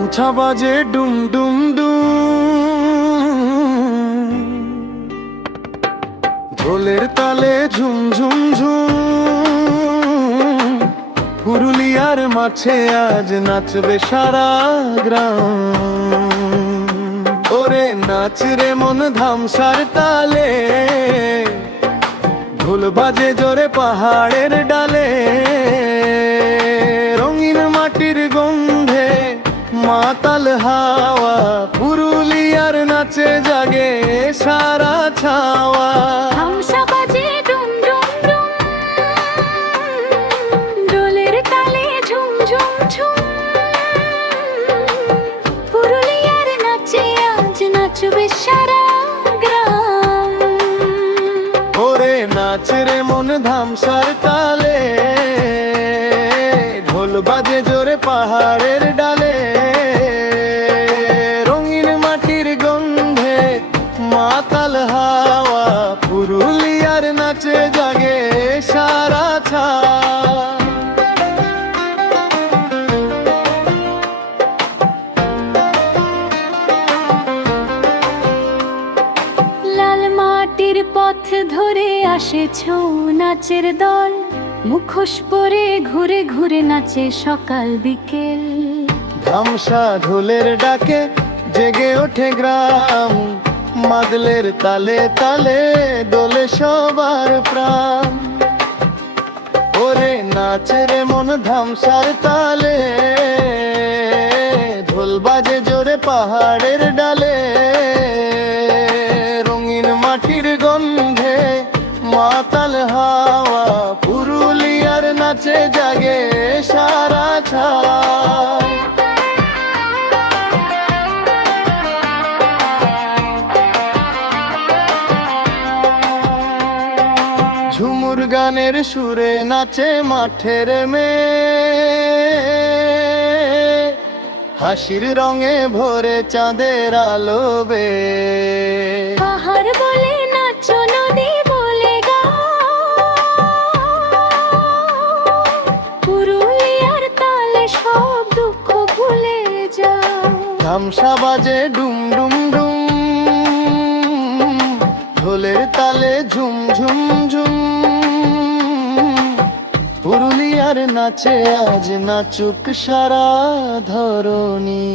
গামছা বাজে ডুম ডুম ডুম, ঢোলের তালে ঝুম ঝুম ঝুম। পুরুলিয়ার মাঠে আজ নাচবে সারা গ্রাম। ওরে নাচ রে মন ধামসার তালে, ঢোল বাজে জোরে পাহাড়ের ডালে। রঙিন মাটির গন্ধে মাতাল হাওয়া, পুরুলিয়ার নাচে জাগে সারা ছাওয়া। হামসা বাজে ডুম ডুম ডুম, ডোলের তালে ঝুম ঝুম ঝুম। পুরুলিয়ার নাচে আজ নাচবে সারা গ্রাম। ওরে নাচ রে মন ধামসার তালে, ঢোল বাজে জোরে পাহাড়ের ডালে। রঙিন মাটির গন্ধে মাতাল হাওয়া, পুরুলিয়ার নাচে জাগে সারা ছাওয়া। লাল মাটির পথ ধরে আসে ছৌ নাচের দল, মুখোশ পরে ঘুরে ঘুরে নাচে সকাল বিকেল। ধামসা ঢোলের ডাকে জেগে ওঠে গ্রাম, মাদলের তালে তালে দোলে সবার প্রাণ। ওরে নাচ রে মন ধামসার তালে, ঢোল বাজে জোরে পাহাড়ের ডালে। রঙিন মাটির গন্ধে মাতাল হাওয়া, পুরুলিয়ার নাচে জাগে সারা ছাওয়া। ঝুমুর গানের সুরে নাচে মাঠের মেয়ে, হাসির রঙে ভরে চাঁদের আলো বে। পাহাড় বলে নাচো, নদী বলে গাও, পুরুলিয়ার তালে সব দুঃখ ভুলে যাও। ধামসা বাজে ডুম ডুম ডুম, ঢোলের তালে ঝুম ঝুম ঝুম। পুরুলিয়ার নাচে আজ নাচুক সারা ধরণী।